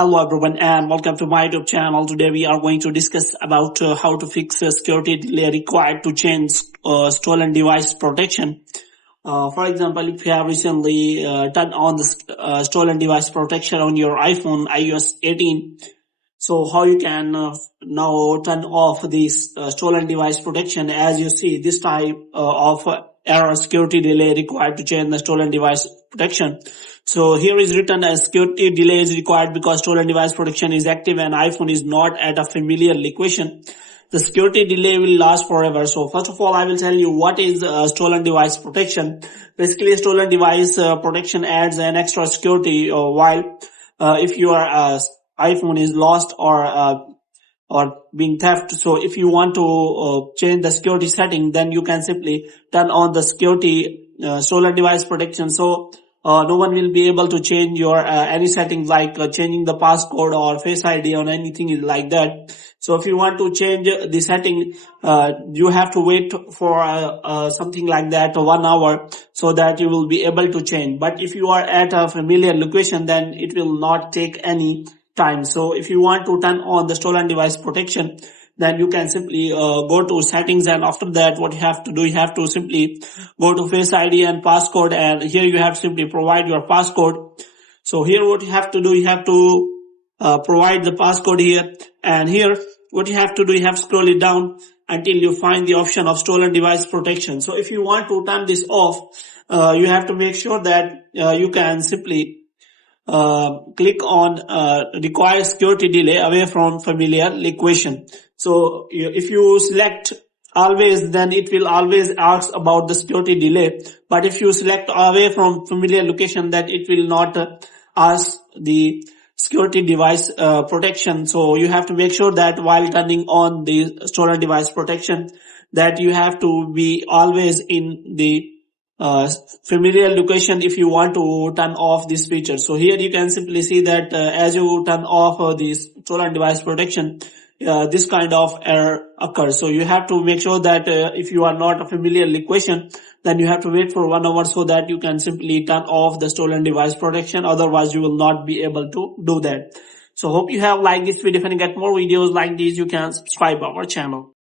Hello everyone and welcome to my YouTube channel. Today we are going to discuss about how to fix a security delay required to change stolen device protection. For example, if you have recently turned on the stolen device protection on your iPhone iOS 18, so how you can now turn off this stolen device protection. As you see, this type of error security delay required to change the stolen device protection. So here is written as security delay is required because stolen device protection is active and iPhone is not at a familiar location. The security delay will last forever. So first of all, I will tell you what is stolen device protection. Basically, stolen device protection adds an extra security while if your iPhone is lost or being theft. So if you want to change the security setting, then you can simply turn on the security stolen device protection. So no one will be able to change your any settings like changing the passcode or Face ID or anything like that. So if you want to change the setting, you have to wait for something like that 1 hour so that you will be able to change. But if you are at a familiar location, then it will not take any time. So if you want to turn on the stolen device protection, then you can simply go to settings, and after that what you have to do, you have to simply go to Face ID and passcode, and here you have to simply provide your passcode. So here what you have to do, you have to provide the passcode here, and here what you have to do, you have to scroll it down until you find the option of stolen device protection. So if you want to turn this off, you have to make sure that you can simply click on require security delay away from familiar location. So if you select always, then it will always ask about the security delay. But if you select away from familiar location, then it will not ask the security device protection. So you have to make sure that while turning on the stolen device protection, that you have to be always in the familiar location if you want to turn off this feature. So here you can simply see that as you turn off this stolen device protection, this kind of error occurs. So you have to make sure that if you are not a familiar location, then you have to wait for 1 hour so that you can simply turn off the stolen device protection. Otherwise, you will not be able to do that. So hope you have liked this video. If you get more videos like these, you can subscribe our channel.